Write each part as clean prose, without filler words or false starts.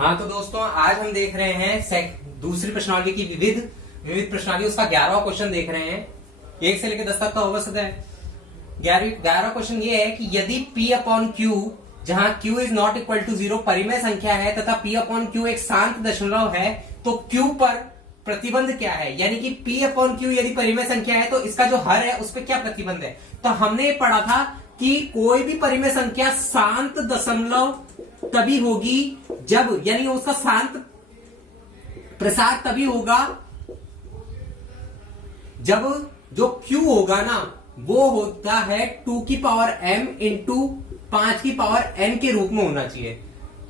हाँ तो दोस्तों आज हम देख रहे हैं दूसरी प्रश्नावली की विविध प्रश्नावली उसका 11वां क्वेश्चन देख रहे हैं। 1 से लेकर 10 तक का अवस्थित है। 11वां क्वेश्चन ये है कि यदि P अपॉन Q जहां Q is not equal to 0 परिमेय संख्या है तथा P अपॉन Q एक शांत दशमलव है तो Q पर प्रतिबंध क्या है। यानी कि P अपॉन Q यदि परिमेय संख्या है तो इसका जो हर है उस पर क्या प्रतिबंध है। तो हमने ये पढ़ा था कि कोई भी परिमेय संख्या शांत दशमलव तभी होगी जब, यानी उसका शांत प्रसार तभी होगा जब जो Q होगा ना वो होता है 2 की पावर m इंटू 5 की पावर n के रूप में होना चाहिए,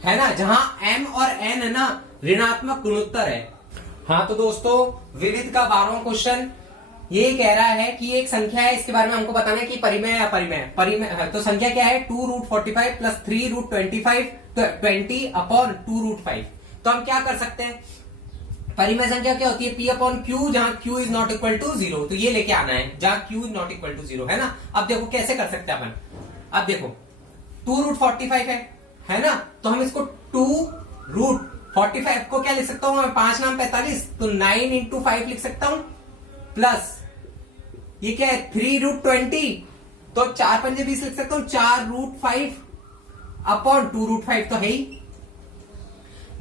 है ना, जहां m और n है ना ऋणात्मक गुणोत्तर है। हाँ तो दोस्तों विविध का 12वां क्वेश्चन ये कह रहा है कि एक संख्या है, इसके बारे में हमको बताना है कि परिमेय या परिमेय है। तो संख्या क्या है 2√45 प्लस 3√25 तो 20 अपॉन 2√5। तो हम क्या कर सकते हैं, परिमेय संख्या क्या होती है P अपॉन Q जहां Q is not equal to 0। तो ये लेके आना है जहां Q is not equal to 0, है ना। अब देखो कैसे कर सकते हैं अपन। अब देखो 2√45 है ना, तो हम इसको 2√45 को क्या लिख सकता हूं मैं, 5 नाम 45 तो 9 इंटू 5 लिख सकता हूं, प्लस ये क्या है 3√20 तो 4 पंजे 20 लिख सकता हूं, 4√5 अपॉन 2√5 तो है ही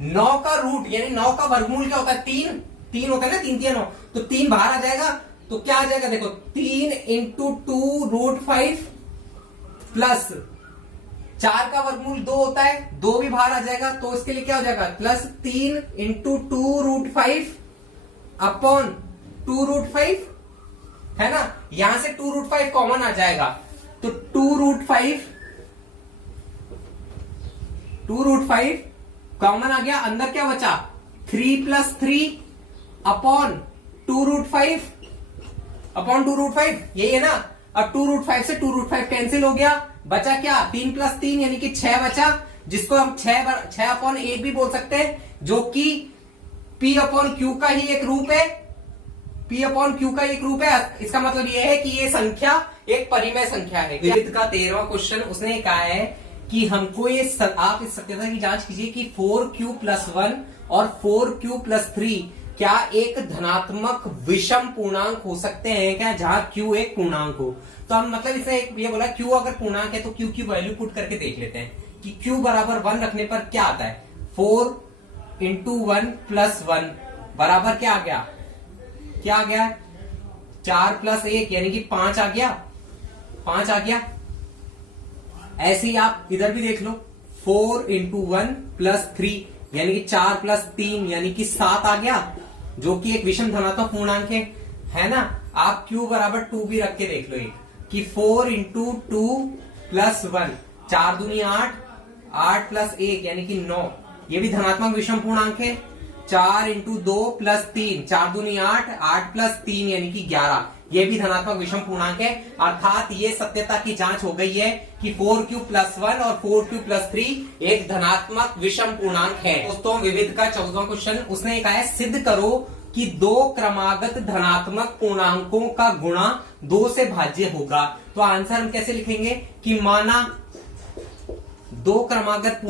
9 का रूट, यानी 9 का वर्गमूल क्या होता है 3 होता है ना, 3 3 9 तो 3 बाहर आ जाएगा। तो क्या आ जाएगा देखो 3 इंटू 2√5 प्लस 4 का वर्गमूल 2 होता है, 2 भी बाहर आ जाएगा तो इसके लिए क्या हो जाएगा प्लस 3 इंटू 2√5 अपॉन 2√5, है ना। यहां से 2√5 कॉमन आ जाएगा तो 2√5 कॉमन आ गया, अंदर क्या बचा 3 प्लस 3 अपॉन 2√5 यही है ना। अब 2√5 से 2√5 कैंसिल हो गया, बचा क्या 3 प्लस 3 यानी कि 6 बचा, जिसको हम 6 अपॉन 1 भी बोल सकते हैं, जो कि P अपॉन Q का ही एक रूप है। P अपॉन Q का एक रूप है। इसका मतलब यह है कि ये संख्या एक परिमेय संख्या है। विविध का 13वां क्वेश्चन उसने कहा है कि हमको ये आप इस सत्यता की जांच कीजिए कि 4Q प्लस 1 और 4Q प्लस 3 क्या एक धनात्मक विषम पूर्णांक हो सकते हैं क्या, जहां Q एक पूर्णांक हो। तो हम मतलब इसने ये बोला Q अगर पूर्णांक है तो Q की वैल्यू पुट करके देख लेते हैं कि Q बराबर 1 रखने पर क्या आता है। 4 इंटू 1 प्लस 1 बराबर क्या आ गया 4 प्लस 1 यानी कि 5 आ गया। ऐसे ही आप इधर भी देख लो 4 इंटू 1 प्लस 3 यानी कि 4 प्लस 3 यानी कि 7 आ गया, जो कि एक विषम धनात्मक पूर्णांक है ना। आप Q बराबर 2 भी रख के देख लो कि 4 इंटू 2 प्लस 1 4 दूनी 8 प्लस 1 यानी कि 9, ये भी धनात्मक विषम पूर्णांक है। 4 इंटू 2 प्लस 3 4 दूनी 8 प्लस 3 यानी कि 11, ये भी धनात्मक विषम पूर्णांक है। अर्थात ये सत्यता की जांच हो गई है कि 4Q प्लस 1 और 4Q प्लस 3 एक धनात्मक विषम पूर्णांक है। दोस्तों विविध का 14वां क्वेश्चन उसने कहा है सिद्ध करो कि 2 क्रमागत धनात्मक पूर्णांकों का गुणा 2 से भाज्य होगा। तो आंसर हम कैसे लिखेंगे कि माना 2 क्रमागत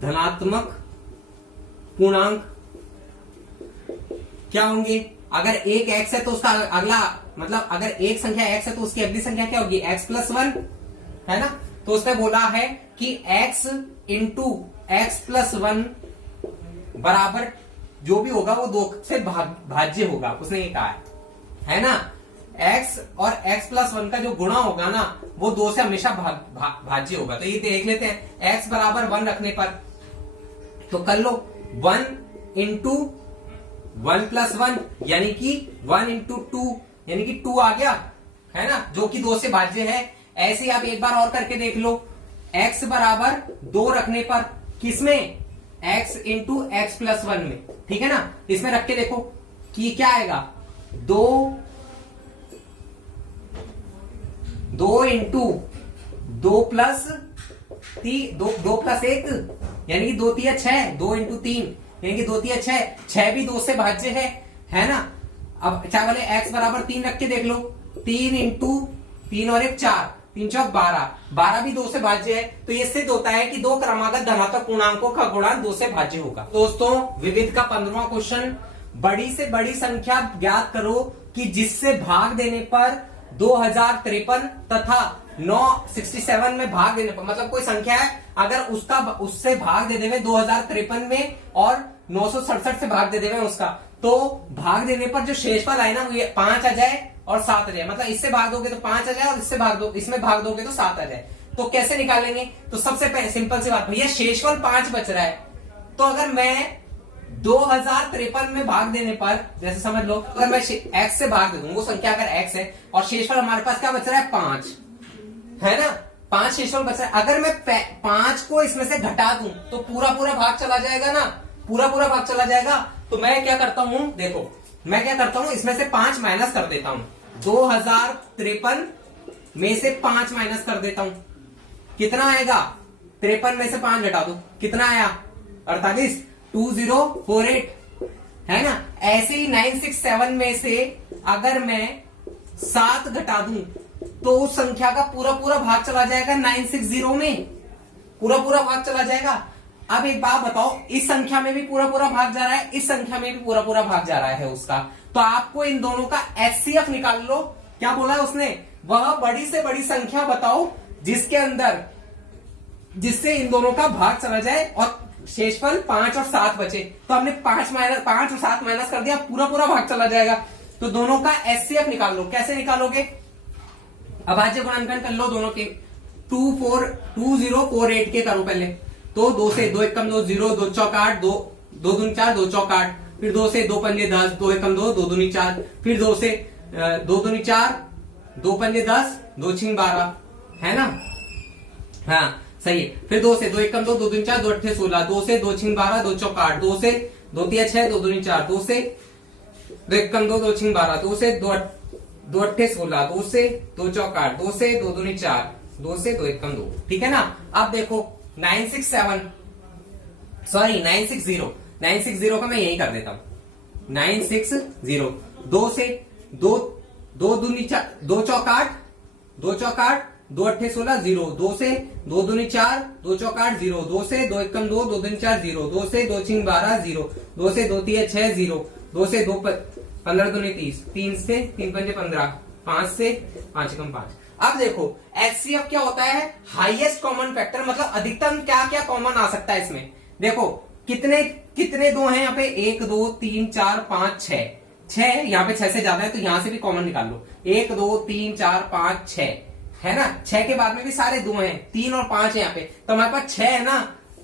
धनात्मक पूर्णांक क्या होंगे। अगर एक x है तो उसका अगला मतलब अगर एक संख्या x है तो उसकी अगली संख्या क्या होगी x प्लस 1, है ना। तो उसने बोला है कि x इंटू x प्लस 1 बराबर जो भी होगा वो 2 से भाज्य होगा, उसने ये कहा है ना। x और x प्लस 1 का जो गुणा होगा ना वो 2 से हमेशा भाज्य होगा। तो ये देख लेते हैं x बराबर 1 रखने पर तो कर लो 1 इंटू 1 प्लस 1 यानी कि 1 इंटू 2 यानी कि 2 आ गया, है ना, जो कि 2 से भाज्य है। ऐसे ही आप एक बार और करके देख लो x बराबर 2 रखने पर किसमें x इंटू एक्स प्लस 1 में, ठीक है ना। इसमें रख के देखो कि क्या आएगा 2 इंटू 2 प्लस 1 यानी कि 2 3 6, 2 इंटू 3 यानी कि 2 3 6 भी 2 से भाज्य है ना। अब चाहे वाले x बराबर 3 रख के देख लो, 3 इंटू 3 और 1 4, 3 चौक 12, 12 भी 2 से भाज्य है, तो ये सिद्ध होता है कि दो क्रमागत धनात्मक पूर्णांकों का गुणांक 2 से भाज्य होगा। दोस्तों विविध का 15वां क्वेश्चन, बड़ी से बड़ी संख्या ज्ञात करो कि जिससे भाग देने पर 2053 तथा 967 में भाग देने पर, मतलब कोई संख्या है अगर उससे भाग दे देवे 2053 में और 967 से भाग दे देवे उसका, तो भाग देने पर जो शेषफल आए ना वो ये 5 आ जाए और 7 आ जाए, मतलब इससे भाग दोगे तो 5 आ जाए और इसमें भाग दोगे तो 7 आ जाए। तो कैसे निकालेंगे? तो सबसे पहले सिंपल सी बात, भैया शेषफल 5 बच रहा है, तो अगर मैं 2053 में भाग देने पर, जैसे समझ लो अगर मैं x से भाग दे दूं, वो संख्या अगर x है और शेषफल हमारे पास क्या बच रहा है 5, है ना, 5 शेषफल बच रहा है। अगर मैं 5 को इसमें से घटा दूं तो पूरा भाग चला जाएगा ना, पूरा भाग चला जाएगा। तो मैं क्या करता हूं, देखो मैं क्या करता हूं, इसमें से 5 माइनस कर देता हूं, 2053 में से 5 माइनस कर देता हूं, कितना आएगा? 53 में से 5 घटा दो, कितना आया? 48, 2048, है ना। ऐसे ही 967 में से अगर मैं 7 घटा दूं तो उस संख्या का पूरा भाग चला जाएगा 960 में, पूरा भाग चला जाएगा। अब एक बात बताओ, इस संख्या में भी पूरा भाग जा रहा है, इस संख्या में भी पूरा भाग जा रहा है उसका, तो आपको इन दोनों का HCF निकाल लो। क्या बोला है उसने? वह बड़ी से बड़ी संख्या बताओ जिससे इन दोनों का भाग चला जाए और शेषफल 5 और 7 बचे। तो हमने 5 और 7 माइनस कर दिया, पूरा भाग चला जाएगा। तो दोनों का HCF निकाल लो। कैसे निकालोगे? अभाज्य गुणनखंड कर लो दोनों के, 2048 के करो पहले। तो 2 से 2 एकम 2 0, 2 चौक 8, 2 दूनी 4, 2 चौक 8, फिर 2 से 2 पंजे 10, 2 एकम 2, 2 दूनी 4, फिर 2 से 2 दूनी 4, 2 पंजे 10, 2 छिंग 12, है ना। हाँ सही है। फिर 2 से 2 एकम 2, 2 दूनी 4, 2 अट्ठे 16, 2 से 2 छिंग 12, 2 चौक 8, 2 से 2 तिया 6, 2 दूनी 4, 2 से 2 एकम 2, 2 छिंग 12, 2 से 2 अट्ठे 16, 2 से 2 चौक 8, 2 से 2 दूनी 4, 2 से 2 एकम 2, ठीक है ना। अब देखो 960 का मैं यही कर देता हूं, 960, 2 से 2 दूनी 4, 2 चौक 8, 2 अट्ठे 16, 0, 2 से 2 दूनी 4, 2 चौक 8, 0, 2 से 2 एकम 2, 2 दूनी 4, 0, 2 से 2 छिंग 12, 0, 2 से 2 तिया 6, 0, 2 से 2 15 दूनी 30, 3 से 3 पंजे 15, 5 से 5 एकम 5। अब देखो HCF क्या होता है? हाईएस्ट कॉमन फैक्टर, मतलब अधिकतम क्या कॉमन आ सकता है इसमें। देखो कितने दो हैं यहाँ पे, 1 2 3 4 5 6, यहाँ पे 6 से ज्यादा है तो यहां से भी कॉमन निकाल लो, 1 2 3 4 5 6, है ना। 6 के बाद में भी सारे 2 हैं, 3 और 5 है यहाँ पे, तो हमारे पास 6 है ना।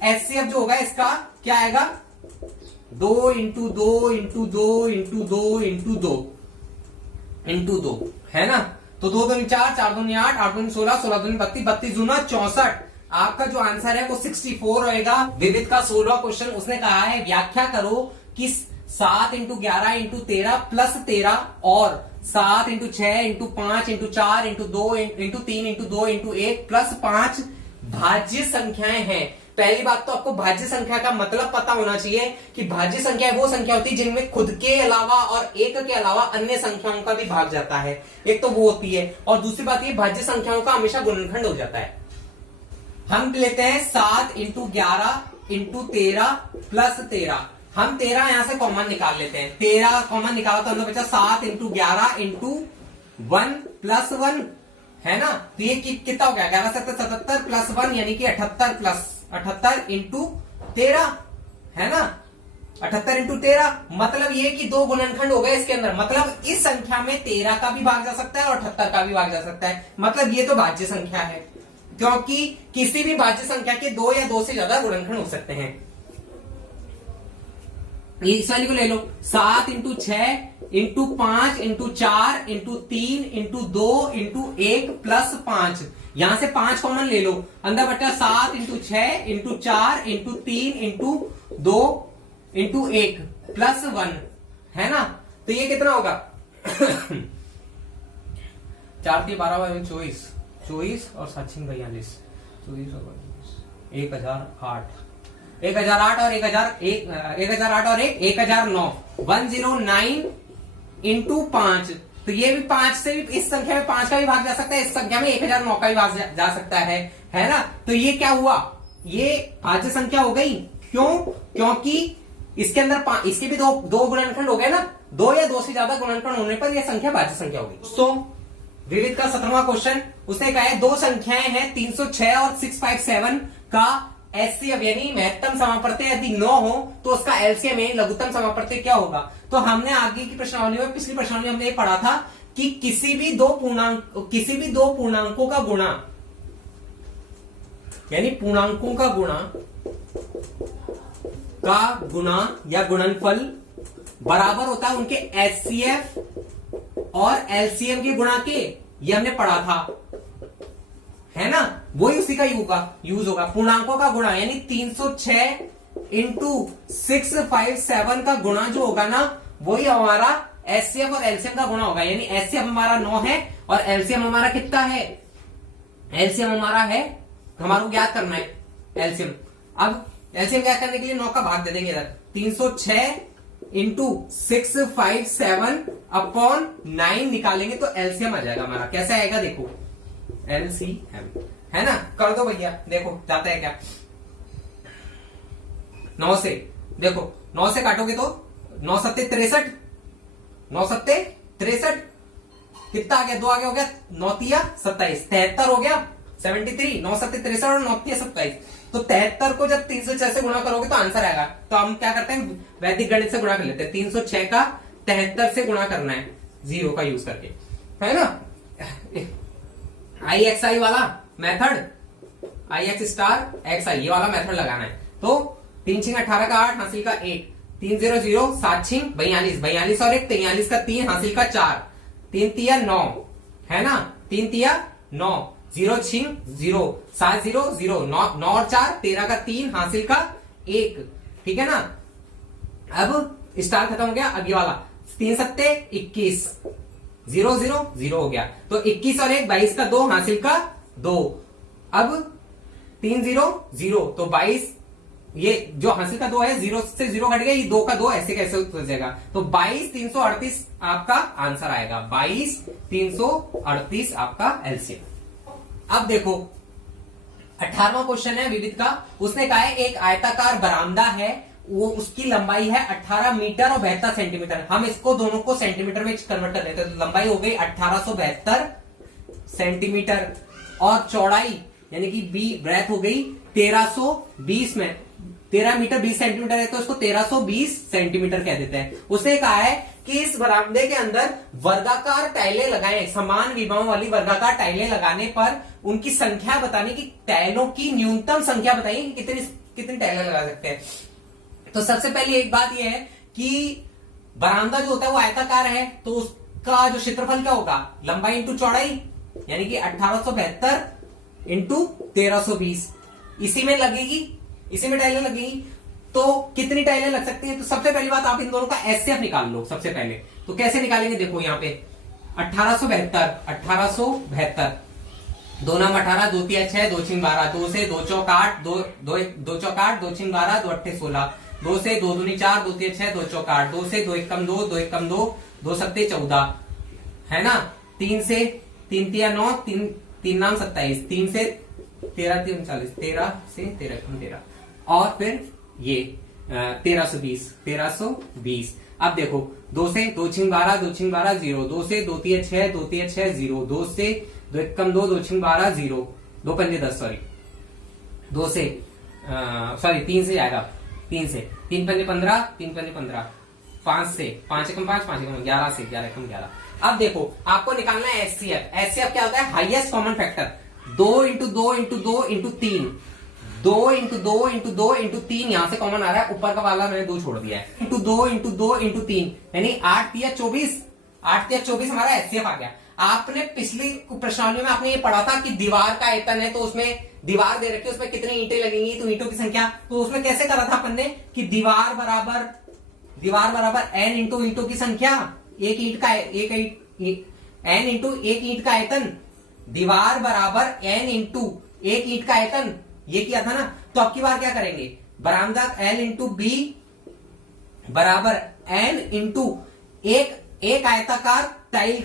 HCF जो होगा इसका क्या आएगा? 2 into 2 into 2 into 2 into 2 into 2, है ना। तो 2 दूनी 4, 4 दूनी 8, 8 दूनी 16, 16 दूनी 32, 32 दूना 64। आपका जो आंसर है वो 64 होएगा। विविध का 16वां क्वेश्चन, उसने कहा है व्याख्या करो कि 7 इंटू 11 इंटू 13 प्लस 13 और 7 into 6 into 5 into 4 into 2 into 3 into 2 into 1 plus 5 भाज्य संख्याएं हैं। पहली बात तो आपको भाज्य संख्या का मतलब पता होना चाहिए कि भाज्य संख्या वो संख्या होती है जिनमें खुद के अलावा और एक के अलावा अन्य संख्याओं का भी भाग जाता है, एक तो वो होती है, और दूसरी बात ये भाज्य संख्याओं का हमेशा गुणनखंड हो जाता है। हम लेते हैं 7 इंटू 11 इंटू 13 प्लस 13, हम 13 यहां से कॉमन निकाल लेते हैं, 13 कॉमन निकाला तो अंदर बचा 7 इंटू 11 इंटू 1 प्लस 1, है ना। तो ये कितना हो गया? 11 7 77 प्लस 1 यानी कि 78 प्लस 78 इंटू 13, है ना। 78 इंटू 13 मतलब ये कि 2 गुणनखंड हो गए इसके अंदर, मतलब इस संख्या में 13 का भी भाग जा सकता है और 78 का भी भाग जा सकता है, मतलब ये तो भाज्य संख्या है, क्योंकि किसी भी भाज्य संख्या के 2 या 2 से ज्यादा गुणनखंड हो सकते हैं। इस वाली को ले लो, 7 into 6 into 5 into 4 into 3 into 2 into 1 plus 5, यहां से 5 कॉमन ले लो, अंदर बचा 7 into 6 into 4 into 3 into 2 into 1 plus 1, है ना। तो ये कितना होगा? 4 की 12 24, 24 और 7 42, 24 और 1008, 1008 और 1008 और 1 1009, 109 इंटू 5, तो ये भी 5 से भी, इस संख्या में 5 का भी भाग जा सकता है, इस संख्या में 1009 का भी भाग जा सकता है ना। तो ये क्या हुआ, ये भाज्य संख्या हो गई। क्यों? क्योंकि इसके अंदर इसके भी दो गुणनखंड हो गए ना, 2 या 2 से ज्यादा गुणनखंड होने पर यह संख्या भाज्य संख्या हो गई। दोस्तों विविध का 17वां क्वेश्चन, उसने कहा है दो संख्याएं हैं 306 और 657 का एचसीएफ यानी महत्तम समापवर्ती यदि 9 हो तो उसका एलसीएम यानी लघुत्तम समापवर्ती क्या होगा। तो हमने आगे की प्रश्नावली में, पिछली प्रश्नावली में हमने ये पढ़ा था कि किसी भी दो पूर्णांकों का गुणा यानी पूर्णांकों का गुणा या गुणनफल बराबर होता है उनके एचसीएफ और एलसीएम के गुणा के। ये हमने पढ़ा था, है ना, वही उसी का यूज होगा। पूर्णांकों का गुणा यानी 306 इंटू 657 का गुणा जो होगा ना, वही हमारा एचसीएफ और एलसीएम का गुणा होगा। यानी एचसीएफ हमारा 9 है और एलसीएम हमारा कितना है, एलसीएम हमारा है, हमारा ज्ञात करना है एलसीएम। अब एलसीएम ज्ञात करने के लिए 9 का भाग दे देंगे इधर, 306 इंटू 657 अपॉन 9 निकालेंगे तो एलसीएम आ जाएगा हमारा। कैसे आएगा देखो, एलसीएम है ना, कर दो भैया, देखो जाता है क्या। 9 से देखो, 9 से काटोगे तो 9 सत्ते 63, 9 सत्ते 63, कितना आ गया, 2 आगे हो गया, 9 तिया 27, 73 हो गया, 73, 9 सत्ते 63 और 9 तिया 27। तो 73 को जब 306 से गुणा करोगे तो आंसर आएगा। तो हम क्या करते हैं, वैदिक गणित से गुणा कर लेते हैं। 306 का 73 से गुणा करना है, 0 का यूज करके, है ना। IXI वाला मेथड, IX स्टार XI ये वाला मेथड लगाना है। तो 3 छिंग 18 का 8 हासिल का 1, 3 0 0 7 छिंग 42, 42 और 1 43 का 3 हासिल का 4, 3 तिया 9 है ना, 3 तिया 9, 0 छिंग 0 7 0 0 9 और 4 13 का 3 हासिल का 1, ठीक है ना। अब स्टार खत्म हो गया, अब ये वाला 3 सत्ते 21, 0 0 0 हो गया। तो 21 और 1 22 का 2 हासिल का 2। अब 3 0 0 तो 22, ये जो हासिल का 2 है, 0 से 0 घट गया, ये 2 का 2 ऐसे कैसे हो जाएगा। तो 22 338 आपका आंसर आएगा, 22 338 आपका एलसीएम। अब देखो 18वां क्वेश्चन है विविध का, उसने कहा है एक आयताकार बरामदा है, वो उसकी लंबाई है 18 मीटर और 72 सेंटीमीटर। हम इसको दोनों को सेंटीमीटर में कन्वर्ट कर लेते हैं। तो लंबाई हो गई 1872 सेंटीमीटर और चौड़ाई यानी कि ब्रेथ हो गई 1320 में, 13 मीटर 20 सेंटीमीटर है तो इसको 1320 सेंटीमीटर कह देते हैं। उसने कहा है कि इस बरामदे के अंदर वर्गाकार टाइलें लगाएं, समान विमाओं वाली वर्गाकार टाइलें लगाने पर उनकी संख्या बताने की, टाइलों की न्यूनतम संख्या बताइए कि कितनी टाइलें लगा सकते हैं। तो सबसे पहले एक बात यह है कि बरामदा जो होता है वो आयताकार है, तो उसका जो क्षेत्रफल क्या होगा, लंबाई इंटू चौड़ाई यानी कि 1872 इंटू 1320, इसी में लगेगी, इसी में टाइलें लगेगी। तो कितनी टाइलें लग सकती हैं, तो सबसे पहली बात आप इन दोनों का एचसीएफ निकाल लो सबसे पहले। तो कैसे निकालेंगे, देखो यहाँ पे 1872 2 नाम 18, 2 तिया 6, 2 छिंग 12, 2 से 2 चौक 8, 2 चौक 8, 2 छिंग 12, 2 अट्ठे 16, 2 से 2 दूनी 4, 2 तिया 6, 2 चौक 8, 2 से 2 एकम 2, 2 एकम 2, 2 सत्ते 14, है ना। 3 से 3 तिया 9, 3 नाम 27, 3 से 13 3 40, 13 से 13 एकम 13 और फिर ये 1320। अब देखो 2 से 2 छिंग 12, 2 छिंग 12 0, 2 से 2 तिया 6, 2 तिया 6 0, 2 से 2 एकम 2, 2 छिंग 12 0, 2 पंजे 10 सॉरी, 2 से सॉरी 3 से जाएगा, 3 से 3 पंजे 15, 3 पंजे 15, 5 से 5 एकम 5, 5 एकम 11 से 11 एकम 11। अब देखो आपको निकालना है एचसीएफ। एचसीएफ क्या होता है, highest common factor. 2 into 2 into 2 into 3, 2 into 2 into 2 into 3 यहां से कॉमन आ रहा है, ऊपर का वाला मैंने 2 छोड़ दिया है। इंटू 2 इंटू 2 इंटू 3 यानी 8 तिया 24, 8 तिया 24 हमारा एचसीएफ आ गया। आपने पिछली प्रश्नावली में आपने ये पढ़ा था कि दीवार का आयतन है, तो उसमें दीवार दे रखी है, उसमें कितनी ईंटें लगेंगी, तो ईंटों की संख्या, तो उसमें कैसे करा था अपन ने कि दीवार बराबर n इंटू ईंटों की संख्या, एक ईंट का n इंटू एक ईंट का आयतन, दीवार बराबर n इंटू एक ईंट का आयतन, ये किया था ना। तो अब की बार क्या करेंगे, बरामदा L इंटू बी बराबर n इंटू एक एक आयताकार टाइल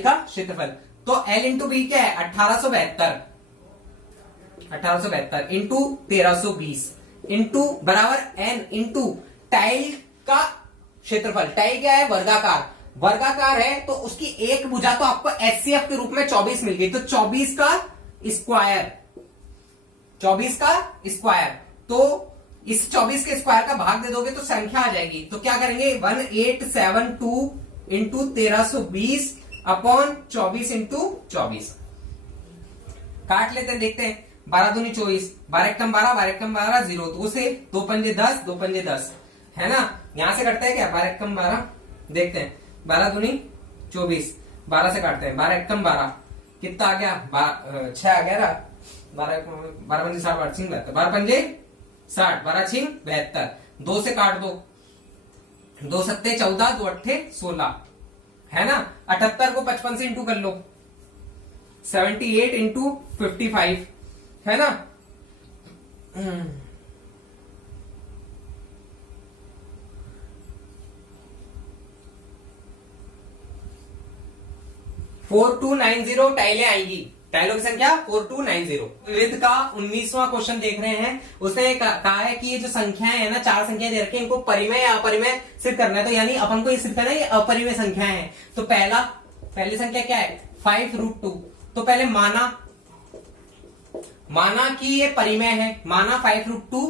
का क्षेत्रफल। तो L इंटू बी क्या है? 1872 इंटू 1320 इंटू बराबर N इंटू टाइल का क्षेत्रफल। टाइल क्या है? वर्गाकार है, तो उसकी एक भुजा तो आपको HCF के रूप में 24 मिल गई। तो 24 का स्क्वायर, तो इस 24 के स्क्वायर का भाग दे दोगे तो संख्या आ जाएगी। तो क्या करेंगे? 1872 इंटू 1320 अपॉन 24 इंटू 24 काट लेते हैं, देखते हैं। 12 दूनी 24, 12 एकम 12, 12 एकम 12, 0, 2 से 2 पंजे 10, 2 पंजे 10, है ना। यहां से कटता है क्या? 12 एकम 12, देखते हैं। 12 दूनी 24, 12 से काटते हैं। 12 एकम 12 कितना आ गया? 6 आ गया ना। 12 पंजे 60, 12 छिंग 12 पंजे 60, 12 छिंग 72, 2 से काट दो, 2 सत्ते 14, 2 अट्ठे 16, है ना। 78 को 55 से इंटू कर लो, 78 इंटू 55, है ना। 4290 टाइलें आएंगी। टाइलों की संख्या 4290। विविध का 19वां क्वेश्चन देख रहे हैं। उसने कहा है कि ये जो संख्याएं है ना, 4 संख्याएं दे रखी है, इनको परिमेय या अपरिमेय सिद्ध करना है। तो यानी अपन को ये सिद्ध करना है ये अपरिमेय संख्याएं हैं। तो पहली संख्या क्या है? 5√2। तो पहले माना कि ये परिमेय है, माना 5√2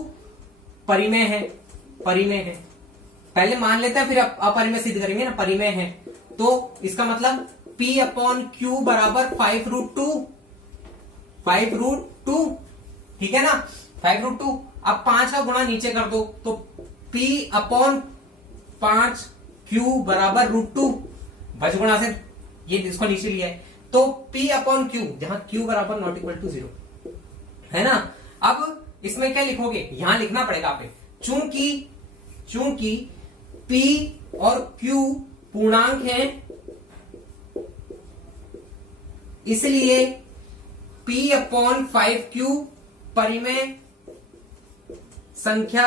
परिमेय है। पहले मान लेते हैं, फिर अपरिमेय सिद्ध करेंगे ना। परिमेय है तो इसका मतलब P अपॉन Q बराबर 5√2, ठीक है ना। 5√2। अब 5 का गुणा नीचे कर दो, तो P अपॉन 5 Q बराबर √2। बच गुणा से ये इसको नीचे लिया है, तो P अपॉन Q, जहां Q बराबर नॉट इक्वल टू 0, है ना। अब इसमें क्या लिखोगे? यहां लिखना पड़ेगा पे, चूंकि P और Q पूर्णांक हैं, इसलिए P अपॉन 5Q परिमेय संख्या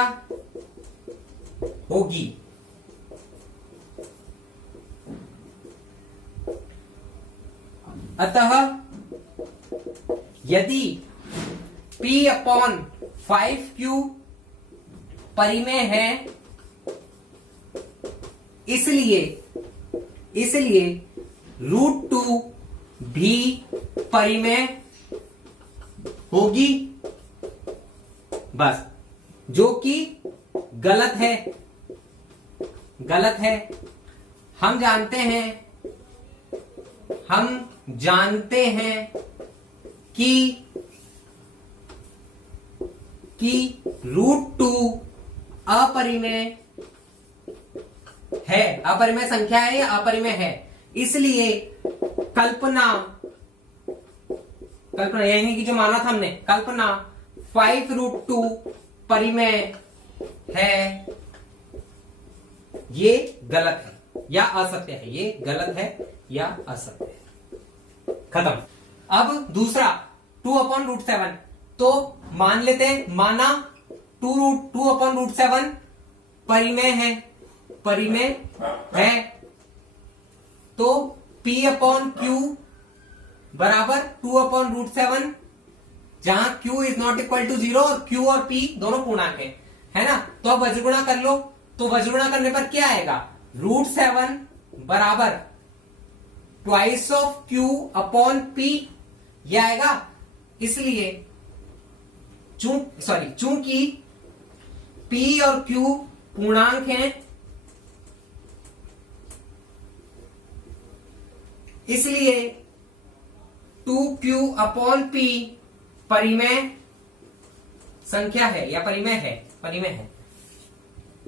होगी। अतः यदि P अपॉन 5Q परिमेय है, इसलिए √2 भी परिमेय होगी, बस, जो कि गलत है। हम जानते हैं कि √2 अपरिमेय है, अपरिमेय संख्या है या अपरिमेय है। इसलिए कल्पना यानी कि जो माना था हमने, कल्पना 5√2 परिमेय है, ये गलत है या असत्य है। ये गलत है या असत्य है। खत्म। अब दूसरा 2/√7। तो मान लेते हैं, माना 2/√7 परिमेय है, तो P अपॉन Q बराबर 2/√7, जहां Q is not equal to 0 और Q और P दोनों पूर्णांक है ना। तो अब वज्रगुणा कर लो, तो वज्रगुणा करने पर क्या आएगा? √7 बराबर twice of Q upon P, यह आएगा। इसलिए चूंकि P और Q पूर्णांक हैं, इसलिए 2Q अपॉन P परिमेय संख्या है या परिमेय है।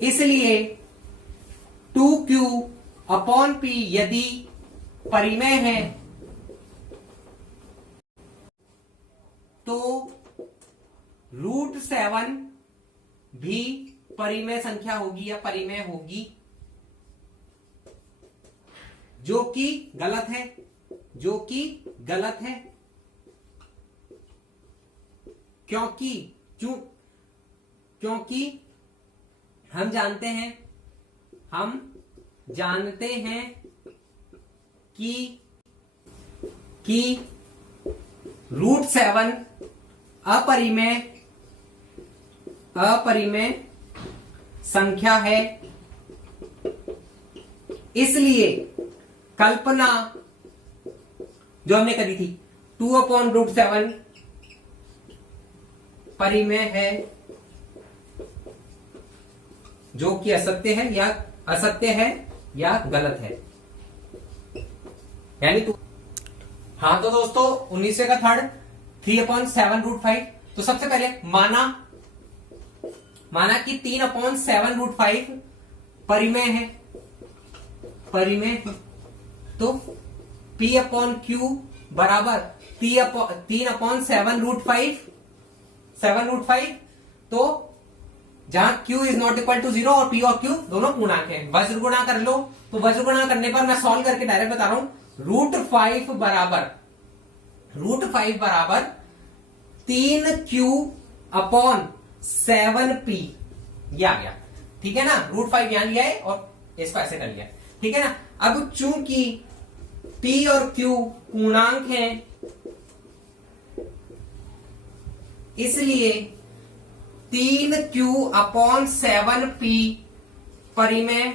इसलिए 2Q अपॉन P यदि परिमेय है, तो √7 भी परिमेय संख्या होगी या परिमेय होगी, जो कि गलत है। क्योंकि हम जानते हैं हम जानते हैं कि √7 अपरिमेय संख्या है, इसलिए कल्पना जो हमने करी थी 2/√7 परिमेय है, जो कि असत्य है या गलत है। यानी हाँ, तो दोस्तों 19वें का थर्ड 3/7√5। तो सबसे पहले माना कि 3/7√5 परिमेय है। तो P/Q बराबर 3/7√5। तो जहां Q is not equal to 0 और P और Q दोनों पूर्णांक हैं, वज्र गुणा कर लो। तो वज्र गुणा करने पर मैं सॉल्व करके डायरेक्ट बता रहा हूं, √5 बराबर 3Q/7P ये आ गया। ठीक है ना, √5 यहां लिया है और इसको ऐसे कर लिया। ठीक है ना। अब चूंकि P और Q पूर्णांक हैं, इसलिए 3Q/7P परिमेय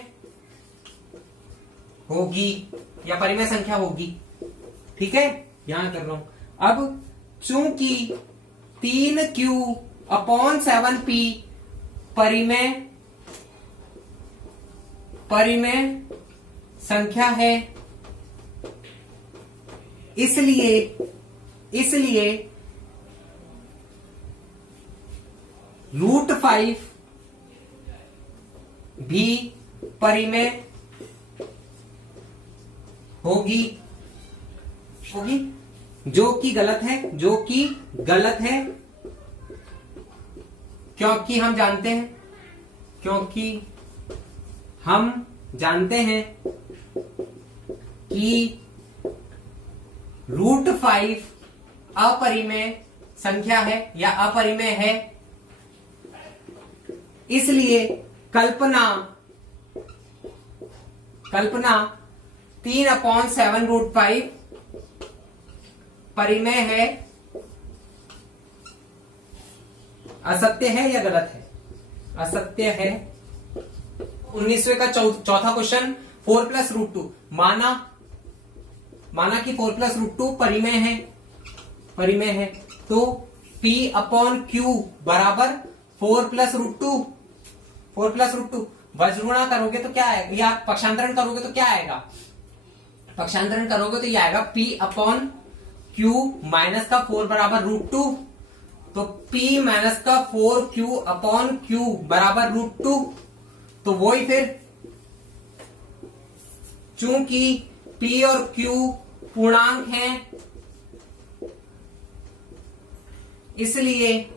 होगी या परिमेय संख्या होगी। ठीक है, यहां कर रहा हूं। अब चूंकि 3Q/7P परिमेय संख्या है, इसलिए √5 भी परिमेय होगी, जो कि गलत है, क्योंकि हम जानते हैं कि √5 अपरिमेय संख्या है या अपरिमेय है, इसलिए कल्पना 3/7√5 परिमेय है, असत्य है या गलत है? असत्य है। 19वें का चौथा क्वेश्चन 4+√2। माना कि 4+√2 परिमेय है। तो P/Q बराबर 4+√2। वज्र गुणा करोगे तो क्या आएगा, या पक्षांतरण करोगे तो क्या आएगा? पक्षांतरण करोगे तो ये आएगा P/Q माइनस का 4 बराबर √2। तो P माइनस का 4Q/Q बराबर √2। तो वही फिर, चूंकि P और Q पूर्णांक हैं, इसलिए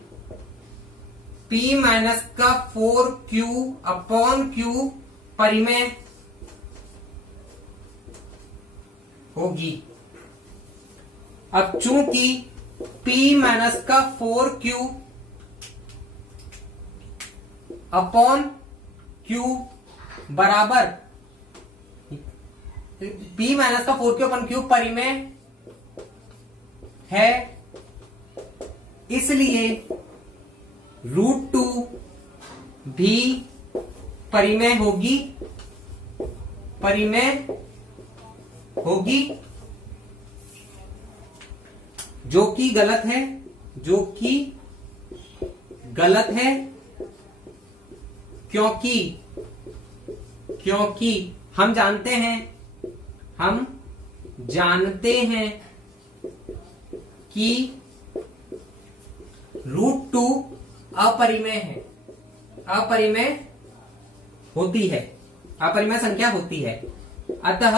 P माइनस का 4Q/Q परिमेय होगी। अब चूंकि P माइनस का 4Q/Q बराबर P माइनस का 4Q/Q परिमेय है, इसलिए √2 भी परिमेय होगी, जो कि गलत है, क्योंकि हम जानते हैं कि √2 अपरिमेय संख्या होती है। अतः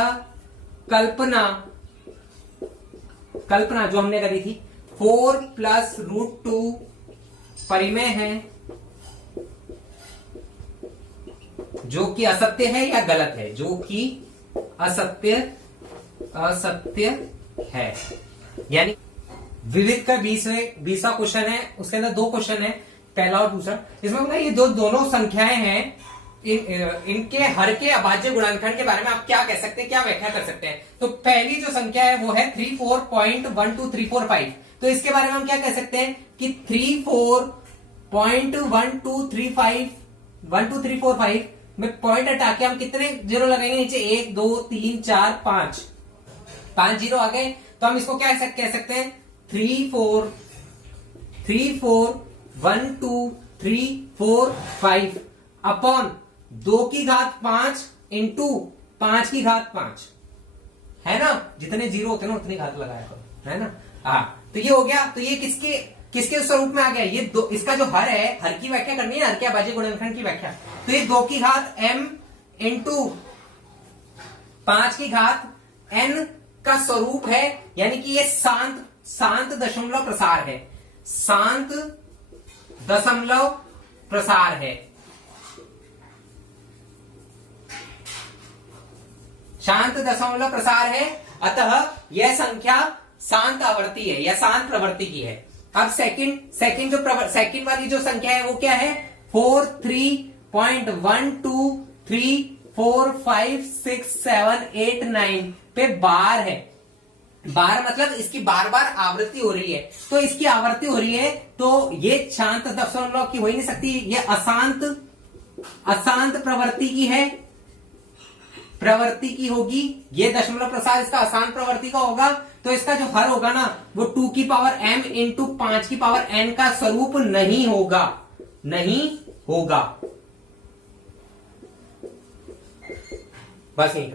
कल्पना जो हमने करी थी 4+√2 परिमेय है, जो कि असत्य है या गलत है? जो कि असत्य है। यानी विविध का 20वां क्वेश्चन है, उसके अंदर 2 क्वेश्चन है, पहला और दूसरा। इसमें ये दोनों संख्याएं हैं, इनके हर के अभाज्य गुणनखंड के बारे में आप क्या कह सकते हैं, क्या व्याख्या कर सकते हैं। तो पहली जो संख्या है वो है 34.12345। तो इसके बारे में हम क्या कह सकते हैं कि 34.12345 में पॉइंट हटा के हम कितने जीरो लगाएंगे नीचे, 1 2 3 4 5 जीरो आ गए। तो हम इसको क्या कह सकते हैं 34.12345 अपॉन 2 की घात 5 इंटू 5 की घात 5, है ना। जितने जीरो होते हैं ना उतनी घात लगाया करो, है ना। हाँ, तो ये हो गया। तो ये किसके स्वरूप में आ गया, ये दो, इसका जो हर है, हर की व्याख्या करनी है, हर के अभाज्य गुणनखंड की व्याख्या। तो ये 2 की घात m इंटू 5 की घात n का स्वरूप है, यानी कि ये शांत दशमलव प्रसार है, शांत दशमलव प्रसार है, शांत दशमलव प्रसार है। अतः यह संख्या शांत आवर्ती है या शांत प्रवृत्ति की है। अब सेकंड वाली जो संख्या है वो क्या है, 43.123456789 पे बार है। बार मतलब इसकी बार बार आवृत्ति हो रही है। तो इसकी आवृत्ति हो रही है तो ये शांत दशमलव की हो ही नहीं सकती, ये अशांत प्रवृत्ति की है, प्रवृत्ति की होगी। ये दशमलव प्रसार इसका अशांत प्रवृत्ति का होगा। तो इसका जो हर होगा ना वो 2 की पावर m इंटू 5 की पावर n का स्वरूप नहीं होगा, नहीं होगा। बस यही।